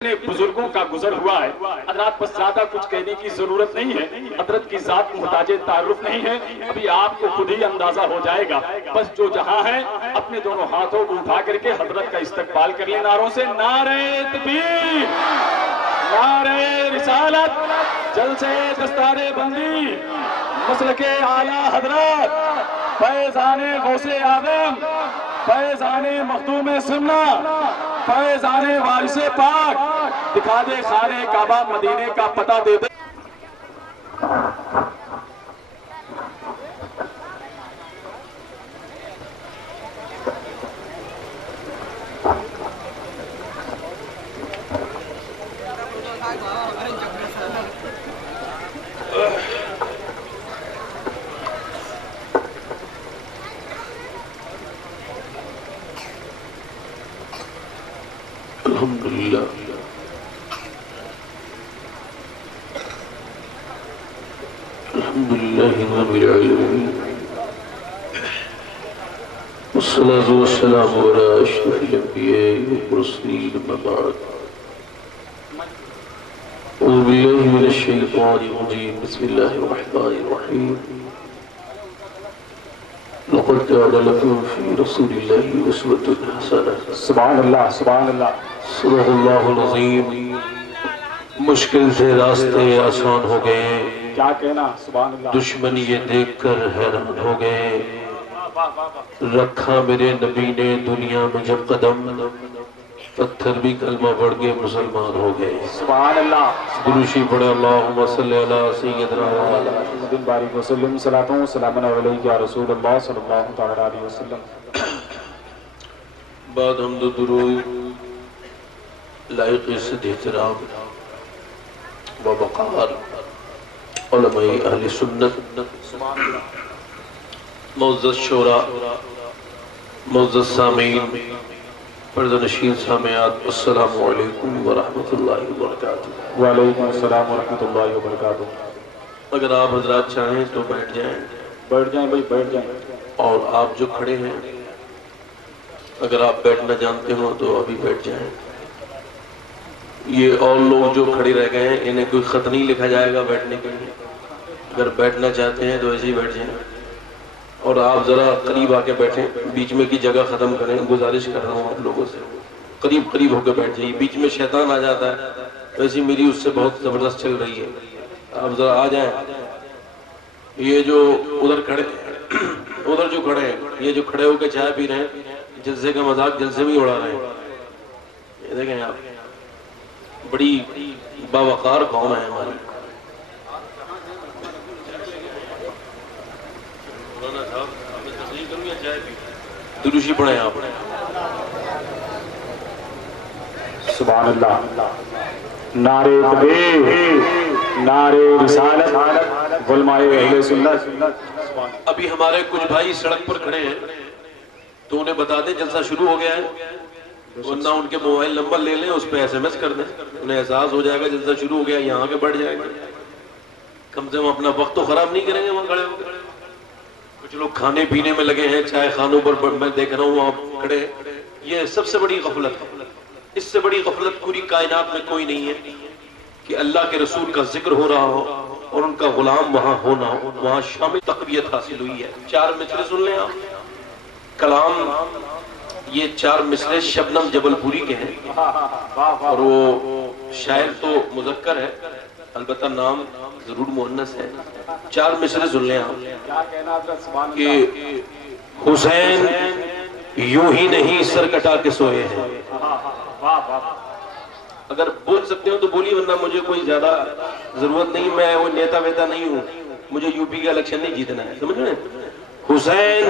बुजुर्गों का गुजर हुआ है। हजरात बस ज्यादा कुछ कहने की जरूरत नहीं है। हजरत की जात मुहताजे तारुफ नहीं है, अभी आपको खुद ही अंदाजा हो जाएगा। बस जो जहां है अपने दोनों हाथों को उठा करके हजरत का इस्तकबाल कर ले नारों से। नारे तकबीर, नारे रिसालत, जलसे दस्तारे बंदी, मसलके आला हजरत, फैजाने गौसे आदम, फैजाने मखदूम सुन्ना, फैजाने वारिसे पाक, दिखा दे खाने काबा मदीने का पता दे दे। अल्हम्दुलिल्लाह अल्हम्दुलिल्लाहि रब्बिल आलमीन वस्सलातु वस्सलामु अला अशरफिल अंबिया'i वल मुरसलीन अम्मा बअद। अऊज़ु बिल्लाहि मिनश शैतानिर रजीम, बिस्मिल्लाहिर रहमानिर रहीम। लक़द कान लकुम फ़ी रसूलिल्लाहि उस्वतुन हसनह। सुभान अल्लाह, सुभान अल्लाह। सल्लल्लाहु अलैहि वसल्लम। मुश्किल से रास्ते आसान हो गए, क्या कहना, सुभान अल्लाह। दुश्मन ये देखकर हैरान हो गए, रखा मेरे नबी ने दुनिया में जब कदम, पत्थर भी कलमा पढ़ के मुसलमान हो गए। सुभान अल्लाह। दुरूशी पढ़े, अल्लाहुम्मा सल्लि अला सय्यिदिना व अला मुहम्मदिन बारिक वसल्लम, सलातो सलामन अलैहि या रसूलल्लाह सल्लल्लाहु तआला अलैहि वसल्लम। बाद हमद दुरूद लायक इज़्ज़त एहतराम व वक़ार उलमाए अहले सुन्नत, मुअज़्ज़ज़ शोरा, मुअज़्ज़ज़ सामीन, पर्दनशीन सामियात, अस्सलामु अलैकुम व रहमतुल्लाहि व बरकातुहू। वालेकुम अस्सलाम व रहमतुल्लाहि व बरकातुहू। अगर आप हजरात चाहें तो बैठ जाएं, बैठ जाएं भाई, बैठ जाएं। और आप जो खड़े हैं अगर आप बैठना जानते हो तो अभी बैठ जाएं। ये और लोग जो खड़े रह गए हैं इन्हें कोई खत नहीं लिखा जाएगा बैठने के लिए। अगर बैठना चाहते हैं तो ऐसे ही बैठ जाएं, और आप जरा करीब आके बैठें, बीच में की जगह खत्म करें। गुजारिश कर रहा हूँ आप लोगों से, करीब करीब होकर बैठ जाइए। बीच में शैतान आ जाता है, वैसे मेरी उससे बहुत जबरदस्त चल रही है। आप जरा आ जाएं। ये जो उधर खड़े उधर जो खड़े हैं, ये जो खड़े होकर चाय पी रहे हैं, जलसे का मजाक जलसे में ही उड़ा रहे हैं। ये देखें आप, बड़ी बावकार कौम है हमारी। दुरूशी पढ़े आप। सुभान अल्लाह। नारे तकबीर, नारे रिसालत, उलमाए अहले सुन्नत। अभी हमारे कुछ भाई सड़क पर खड़े हैं तो उन्हें बता दें जलसा शुरू हो गया है, वरना उनके मोबाइल नंबर ले लें, उस पर SMS कर दें, उन्हें एहसास हो जाएगा जलसा शुरू हो गया, यहाँ के बढ़ जाएंगे। कम से कम अपना वक्त तो खराब नहीं करेंगे वहां खड़े होकर। कुछ लोग खाने पीने में लगे हैं, चाय खानों पर मैं देख रहा हूँ आप खड़े। ये सबसे बड़ी गफलत है। इससे बड़ी गफलत पूरी कायनात में कोई नहीं है कि अल्लाह के रसूल का जिक्र हो रहा हो और उनका गुलाम वहां होना हो, वहां शामिल तकबीयत हासिल हुई है। 4 मिसरे सुन लें आप। कलाम, ये 4 मिसरे शबनम जबलपुरी के हैं, और वो शायर तो मुज़क्कर है, अलबत्ता नाम जरूर मुअन्नस है। 4 मिसरे सुन लें आप कि हुसैन यूं ही नहीं सर कटा के सोए हैं। अगर बोल सकते हो तो बोलिए, वरना मुझे कोई ज्यादा जरूरत नहीं, मैं वो नेता वेता नहीं हूं, मुझे यूपी का इलेक्शन नहीं जीतना है, समझ रहे? हुसैन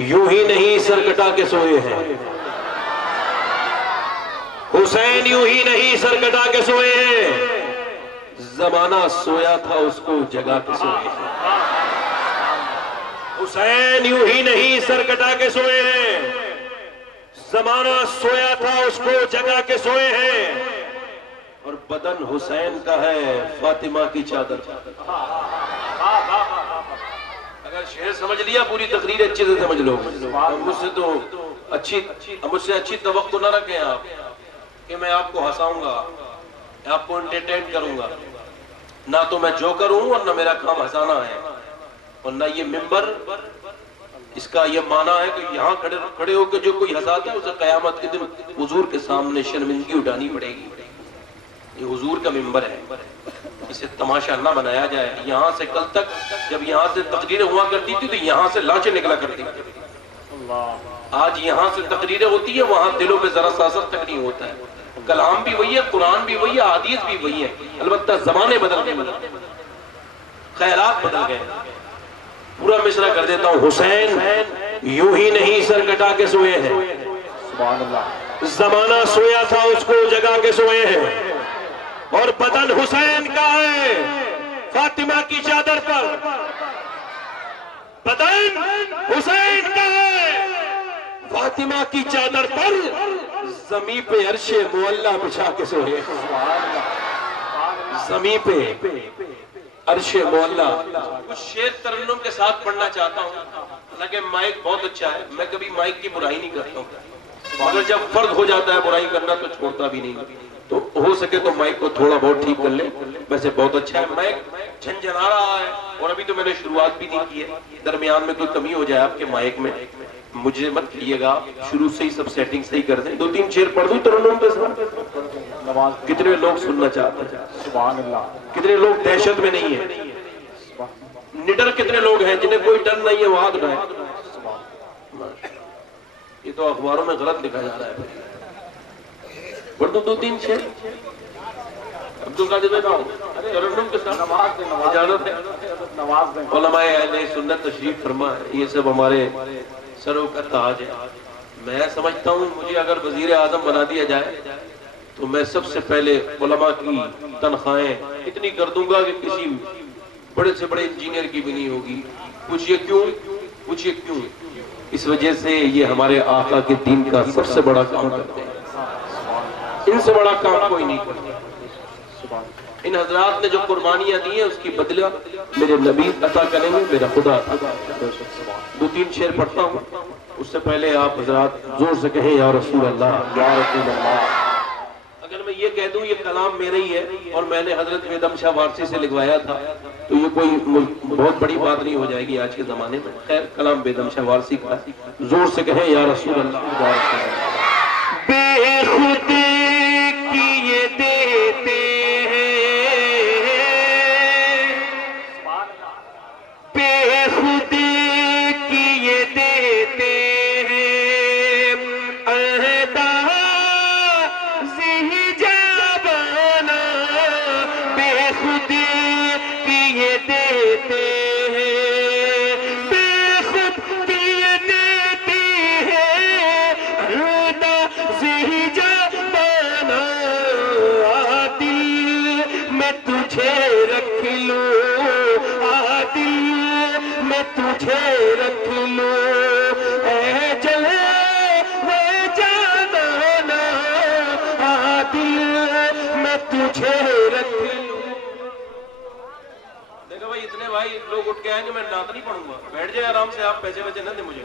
यूं ही नहीं सर कटा के सोए हैं, हुसैन यूं ही नहीं सर कटा के सोए हैं, जमाना सोया था उसको जगा के सोए हैं। हुसैन यूं ही नहीं सर कटा के सोए हैं, जमाना सोया था उसको जगा के सोए हैं, और बदन हुसैन का है फातिमा की चादर। अगर शेर समझ लिया, पूरी तकरीर अच्छे से समझ लो। मुझसे तो मुझसे अच्छी तवक्को न रखें आप। कि मैं आपको हंसाऊंगा, आपको एंटरटेन करूंगा। ना तो मैं जोकर हूं और ना मेरा काम हंसाना है, और ना ये मिंबर इसका ये माना है कि यहाँ खड़े होकर जो कोई हंसाता है उसे कयामत के दिन हुजूर के सामने शर्मिंदगी उठानी पड़ेगी। ये हुजूर का मिंबर है, इसे तमाशा ना बनाया जाए। यहाँ से कल तक जब यहाँ से तकरीरें हुआ करती थी तो यहाँ से लाशें निकला करती थी। आज यहाँ से तकरीरें होती है, वहाँ दिलों पे जरा सा असर तक नहीं होता है। कलाम भी वही है, कुरान भी वही है, हदीस भी वही है, अलबत्ता जमाने बदल गए, ख्यालात बदल गए। पूरा मिसरा कर देता हूँ। हुसैन यूं ही नहीं सर कटा के सोए हैं, जमाना सोया था उसको जगा के सोए हैं। और बदन हुसैन का है फातिमा की चादर पर, बदन हुसैन का है फातिमा की चादर पर, जमी पे अर्शे मुअल्ला बिछा के सोए, जमी पे अर्शे मुअल्ला। कुछ शेर तरन्नुम के साथ पढ़ना चाहता हूँ, हालांकि माइक बहुत अच्छा है, मैं कभी माइक की बुराई नहीं करता हूँ, मगर जब फर्ज हो जाता है बुराई करना तो छोड़ता भी नहीं। तो हो सके तो माइक को थोड़ा बहुत ठीक कर ले। वैसे बहुत अच्छा है, माइक झनझना रहा है, और अभी तो मैंने शुरुआत भी नहीं की है। दरमियान में कोई कमी हो जाए आपके माइक में मुझे मत कहिएगा, शुरू से ही सब सेटिंग सही कर दें। 2-3 शेर पढ़ दूं तरन्नुम के साथ। कितने लोग सुनना चाहते हैं, सुभान अल्लाह। कितने लोग दहशत में नहीं है, निडर कितने लोग हैं जिन्हें कोई डर नहीं है, वो हाथ उठाए। ये तो अखबारों में गलत लिखा जा रहा है। पढ़ दूं 2-3 शेर अब्दुल कादिर भाई तरन्नुम के साथ इजाजत है। उलमाए अहले सुन्नत तशरीफ फरमा, ये सब हमारे सरों का ताज है। मैं समझता हूँ मुझे अगर वजीर आजम बना दिया जाए तो मैं सबसे पहले उलमा की तनख्वाहें इतनी कर दूंगा कि किसी बड़े से बड़े इंजीनियर की भी नहीं होगी। पूछिए क्यों, पूछिए क्यों? इस वजह से ये हमारे आका के दीन का सबसे बड़ा काम करते हैं, इनसे बड़ा काम कोई नहीं करता। इन हजरात ने जो कुर्बानियां दी है उसकी बदला मेरे नबी अता करेंगे, मेरा खुदा अता करेगा। 2-3 शेर पढ़ता हूँ, उससे पहले आप हजरात जोर से कहें या रसूल अल्लाह, या रसूल अल्लाह। अगर मैं ये कह दूं ये कलाम मेरा ही है और मैंने हजरत बेदम शाह वारसी से लिखवाया था तो ये कोई बहुत बड़ी बात नहीं हो जाएगी आज के जमाने में। खैर कलाम बेदम शाह वारसी का, जोर से कहें या रसूल अल्लाह, या रसूल अल्लाह। बेखुदी किए देते लोग उठ के आएंगे, मैं नात नहीं पढ़ूंगा। बैठ जाए आराम से, आप पैसे वैसे न दे मुझे,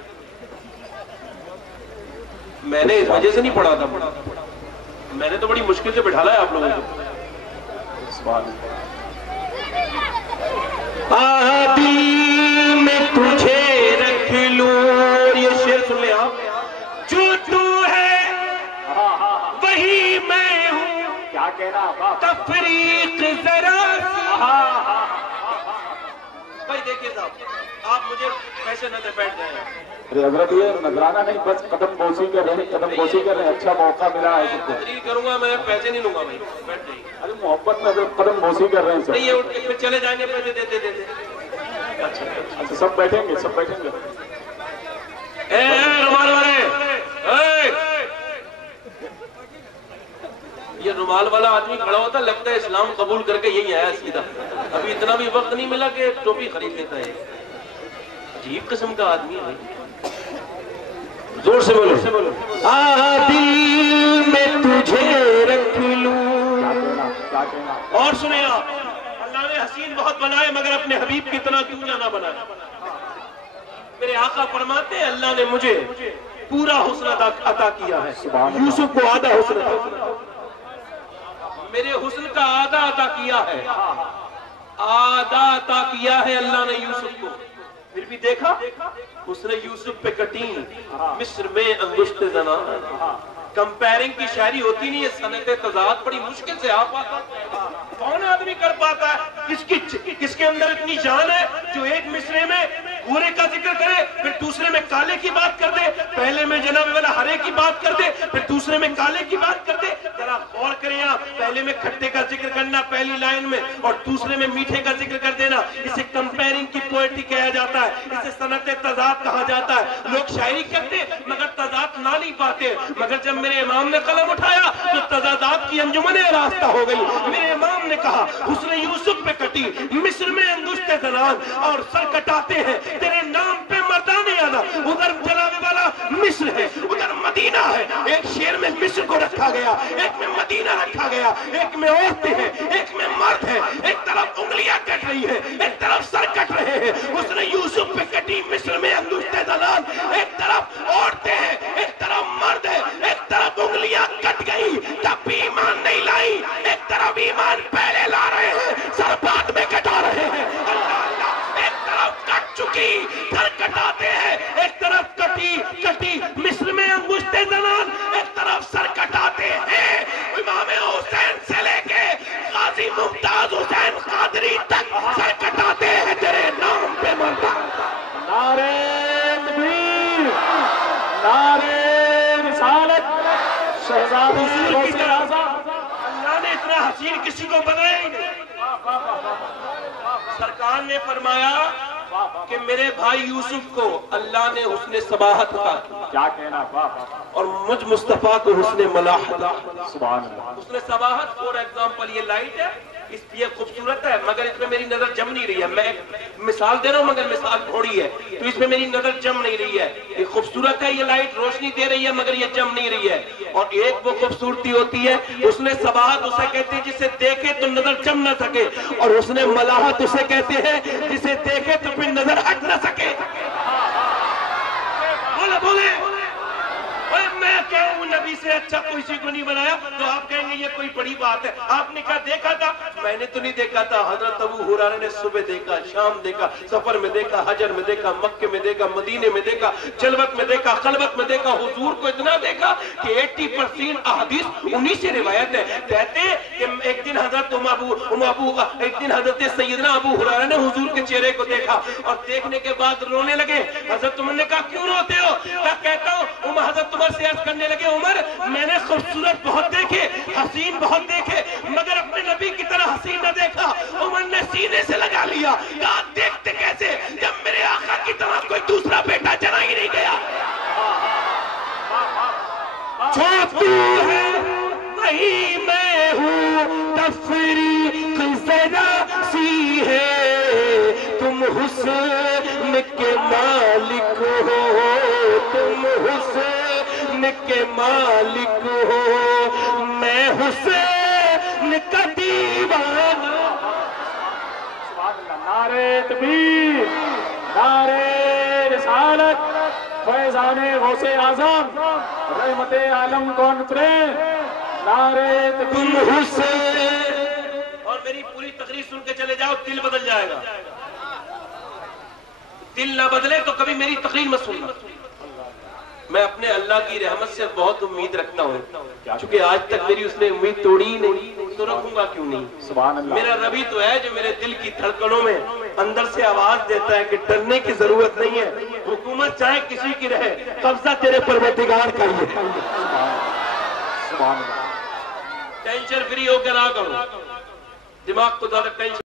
मैंने इस वजह से नहीं पढ़ा था, मैंने तो बड़ी मुश्किल से बिठाला है आप लोगों को। दिल में तुझे रख लूं, ये शेर सुन ले आप। जो तू है वही मैं हूँ, क्या कहना तफरीक जरा। भाई देखिए साहब, आप मुझे पैसे न दे, बैठ जाए। अरे हजरत ये नजराना नहीं, बस कदम बोसी कर रहे हैं, कदम बोसी कर रहे हैं। अच्छा मौका मिला है सबको। तकरीर करूंगा मैं, पैसे नहीं लूंगा भाई, बैठ जाइए। अरे मोहब्बत में कदम बोसी कर रहे हैं सब। नहीं, ये उठ के फिर चले जाएंगे, पैसे देते देते। अच्छा सब बैठेंगे, सब बैठेंगे। रुमाल वाले, ये रुमाल वाला आदमी खड़ा होता लगता है इस्लाम कबूल करके यही आया सीधा। अभी इतना भी वक्त नहीं मिला कि टोपी खरीद लेता है। अजीब किस्म का आदमी है। जोर से बोलो, दिल में तुझे रख लूं। और सुने आप, अल्लाह ने हसीन बहुत बनाए मगर अपने हबीब की तरह क्यों जाना बनाया। मेरे आका फरमाते हैं अल्लाह ने मुझे पूरा हुस्न अता किया है, यूसुफ को आधा हुस्न मेरे हुस्न का आधा अता किया है, आधा अता किया है अल्लाह ने यूसुफ को। फिर भी देखा उसने यूसुफ पे कटीन मिस्र में अंगुश्त जना। कंपेयरिंग की शायरी होती नहीं है, सनत तजाद बड़ी मुश्किल से आ पाता। कौन आदमी कर पाता है? किसके अंदर इतनी जान है जो एक मिसरे में गोरे का जिक्र करे, फिर दूसरे में काले की बात कर दे, पहले में जनाब वाला हरे की बात कर दे, फिर दूसरे में काले की बात कर दे। जरा गौर करें आप, पहले में खट्टे का जिक्र करना पहली लाइन में और दूसरे में मीठे का जिक्र कर देना, इसे कंपेयरिंग की पोएट्री कहा जाता है, इसे सनत तजाद कहा जाता है। लोग शायरी करते मगर तजाद ना नहीं पाते, मगर जब मेरे इमाम ने कलम उठाया तो तजादात की अंजुमन रास्ता हो गई। मेरे इमाम ने कहा हुस्न यूसुफ पे कटी मिस्र में अंगुश्ते ज़नान और सर कटाते हैं तेरे नाम पे मर्दाने आना। उधर जलावे वाला मिस्र है, उधर मदीना है। एक शेर में मिस्र को रखा गया, एक में मदीना रखा गया, एक में औरतें हैं, एक में मर्द है। एक तरफ उंगलियां कट रही है, एक तरफ सर कट रहे हैं। उसने यूसुफ पे कटी मिस्र में अंगुश्ते ज़नान, एक तरफ औरतें हैं, एक तरफ मर्द है, एक तरफ उंगलियां कट गई तब भी ईमान नहीं लाई, एक तरफ ईमान पहले ला रहे हैं, सर बाद में कटा रहे हैं। अल्लाह अल्लाह, एक तरफ कट चुकी सर कटाते हैं, एक तरफ कटी मिस्र में अंगुश्ते ज़नान, एक तरफ सर कटाते हैं। इमाम हुसैन से लेके गाजी मुमताज हुसैन कादरी तक सर कटाते हैं तेरे नाम पे मरता। नारे तकबीर, नारे रिसालत, शहजादी गौसे आज़म। अल्लाह ने इतना हसीन किसी को बनाया ही नहीं। सरकार ने फरमाया कि मेरे भाई यूसुफ को अल्लाह ने हुस्ने सबाहत का, क्या कहना, वाह, और मुझ मुस्तफा को हुस्ने मलाहत। सुभान अल्लाह। हुस्ने सबाहत फॉर एग्जांपल ये लाइट है, ये खूबसूरत है मगर इसमें मेरी नजर जम नहीं रही है। मैं मिसाल दे रहा हूँ मगर मिसाल थोड़ी है, तो इसमें मेरी नजर जम नहीं रही है। ये खूबसूरत है, ये लाइट रोशनी दे रही है मगर ये जम नहीं रही है। और एक वो खूबसूरती होती है उसने सबाहत उसे कहते हैं जिसे देखे तो नजर जम ना सके, और उसने मलाहत उसे कहते हैं जिसे देखे तो फिर नजर हट ना सके। बोले बोले मैं कहूँ नबी से अच्छा कोई किसी को नहीं बनाया, तो आप कहेंगे ये कोई बड़ी बात है। आपने क्या देखा था? मैंने तो नहीं देखा था। हजरत अबू हुरैरा ने सुबह देखा, शाम देखा, सफर में देखा, हजर में देखा, मक्के में देखा, मदीने में देखा, जलवत में देखा, खलवत में देखा। हुजूर को इतना देखा कि 80% अहदीस उन्हीं से रिवायत है। कहते कि एक दिन हजरत सैयदना अबू हुरैरा ने हुजूर के चेहरे को देखा और देखने के बाद रोने लगे। हजरत उमर ने कहा क्यों रोते हो? क्या कहता हूँ? हजरत उमर से अर्ज करने लगे, उमर मैंने खूबसूरत बहुत देखे, हसीन बहुत देखे, मगर अपने नबी की तरह हसीन न देखा। उमर ने सीने से लगा लिया, कहा देखते कैसे जब मेरे आका की तरह कोई दूसरा बेटा जना ही नहीं गया। जो तू है वही मैं हूँ, तफरीक जरा सी है। तुम हुस्न के मालिक हो, तुम हुस्न के मालिक हो, मैं हुस्न का दीवाना। नारे तकबीर, नारे रिसालत, फैज़ाने गौसे आज़म, रहमते आलम कौन उतरे। नारे तुम हुस्न। और मेरी पूरी तकरीर सुन के चले जाओ, दिल बदल जाएगा। दिल ना बदले तो कभी मेरी तकरीर मत सुनना। मैं अपने अल्लाह की रहमत से बहुत उम्मीद रखता हूँ, क्योंकि आज तक मेरी उसने उम्मीद तोड़ी ही नहीं, तो रखूंगा क्यों नहीं। सुभान अल्लाह। मेरा रबी तो है जो मेरे दिल की धड़कनों में अंदर से आवाज देता है कि डरने की जरूरत नहीं है। हुकूमत चाहे किसी की रहे, कब्जा तेरे परवरदिगार का ही है। सुभान अल्लाह। टेंशन फ्री होकर आ करो, दिमाग को ज्यादा टेंशन